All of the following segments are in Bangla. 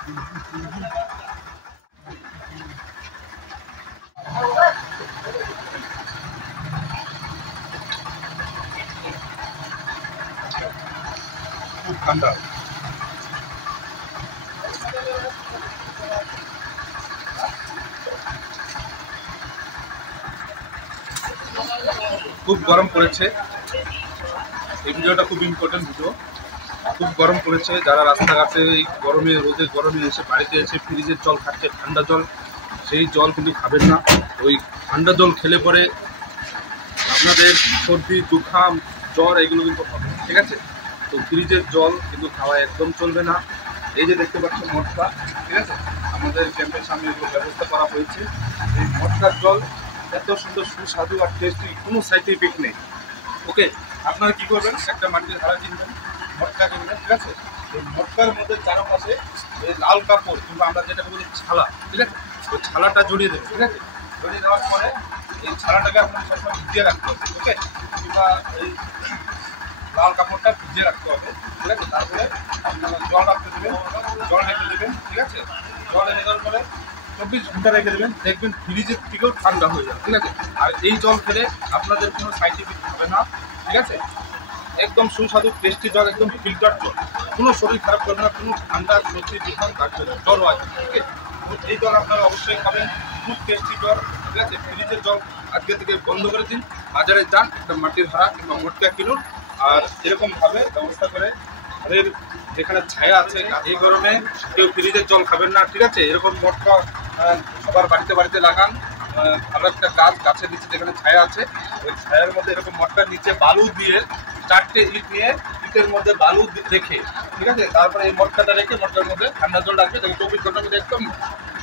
খুব ঠান্ডা। খুব গরম পড়েছে, এই ভিডিওটা খুব ইম্পর্টেন্ট ভিডিও। খুব গরম পড়েছে, যারা রাস্তাঘাটে এই গরমে রোদে গরমে এসে বাড়িতে এসে ফ্রিজের জল খাচ্ছে, ঠান্ডা জল, সেই জল কিন্তু খাবেন না। ওই ঠান্ডা জল খেলে পরে আপনাদের সর্দি, জুখাম, জ্বর এগুলো কিন্তু হবে, ঠিক আছে? তো ফ্রিজের জল কিন্তু খাওয়া একদম চলবে না। এই যে দেখতে পাচ্ছেন মটকা, ঠিক আছে, আমাদের ক্যাম্পের সামনে এগুলো ব্যবস্থা করা হয়েছে। এই মটকার জল এত সুন্দর সুস্বাদু আর টেস্টি, কোনো সাইড ইফেক্ট নেই। ওকে, আপনারা কী করবেন, একটা মাটির হাড়া কিনবেন, মটকা কিনবেন, ঠিক আছে? এই মটকার মধ্যে চারপাশে এই লাল কাপড় কিংবা আমরা যেটা বলি ছালা, ঠিক আছে, ওই ছালাটা জড়িয়ে দেবেন, ঠিক আছে? জড়িয়ে দেওয়ার পরে এই ছালাটাকে আপনার সবসময় ভিজিয়ে রাখতে হবে, ওকে? কিংবা এই লাল কাপড়টা ভিজিয়ে রাখতে হবে, ঠিক আছে? তারপরে আপনারা জল রাখতে দেবেন, জল রেখে দেবেন, ঠিক আছে? জল রেখে দেওয়ার পরে 24 ঘন্টা রেখে দেবেন, দেখবেন ফ্রিজের থেকেও ঠান্ডা হয়ে যাবে, ঠিক আছে? আর এই জল খেলে আপনাদের কোনো সাইড ইফেক্ট হবে না, ঠিক আছে? একদম সুস্বাদু টেস্টি জল, একদম ফিল্টার জল, কোনো শরীর খারাপ করবে না, কোনো ঠান্ডা সর্দি জুখাম থাকবে না, জ্বরও আসবে, ঠিক আছে? এই জল আপনারা অবশ্যই খাবেন, খুব টেস্টি জল, ঠিক আছে? ফ্রিজের জল আজকে থেকে বন্ধ করে দিন, বাজারে যান, একটা মাটির হাড়া কিংবা মটকা কিনুন, আর এরকমভাবে ব্যবস্থা করে ঘরের যেখানে ছায়া আছে, এই গরমে কেউ ফ্রিজের জল খাবেন না, ঠিক আছে? এরকম মটকা সবার বাড়িতে বাড়িতে লাগান। ভালো একটা গাছের নিচে যেখানে ছায়া আছে, ওই ছায়ার মধ্যে এরকম মটকার নিচে বালু দিয়ে 4টে ইট নিয়ে ইটের মধ্যে বালু রেখে, ঠিক আছে, তারপরে এই মটকাটা রেখে মটকার মধ্যে ঠান্ডা জল রাখবে, দেখুন 24 ঘন্টার মধ্যে একদম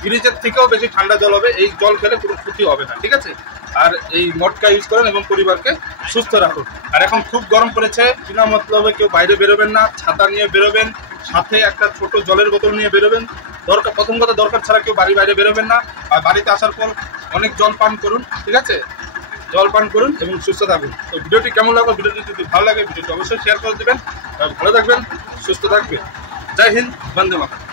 ফ্রিজের থেকেও বেশি ঠান্ডা জল হবে। এই জল খেলে কোনো ক্ষতি হবে না, ঠিক আছে? আর এই মটকা ইউজ করেন এবং পরিবারকে সুস্থ রাখুন। আর এখন খুব গরম পড়েছে, বিনা মতলবে কেউ বাইরে বেরোবেন না, ছাতা নিয়ে বেরোবেন, সাথে একটা ছোট জলের বোতল নিয়ে বেরোবেন। দরকার, প্রথম কথা দরকার ছাড়া কেউ বাইরে বেরোবেন না। আর বাড়িতে আসার পর অনেক জল পান করুন, ঠিক আছে? জল পান করুন এবং সুস্থ থাকুন। তো ভিডিওটি কেমন লাগলো, ভিডিওটি যদি ভালো লাগে ভিডিওটি অবশ্যই শেয়ার করে দেবেন। ভালো থাকবেন, সুস্থ থাকবেন। জয় হিন্দ, বন্দে মাতরম।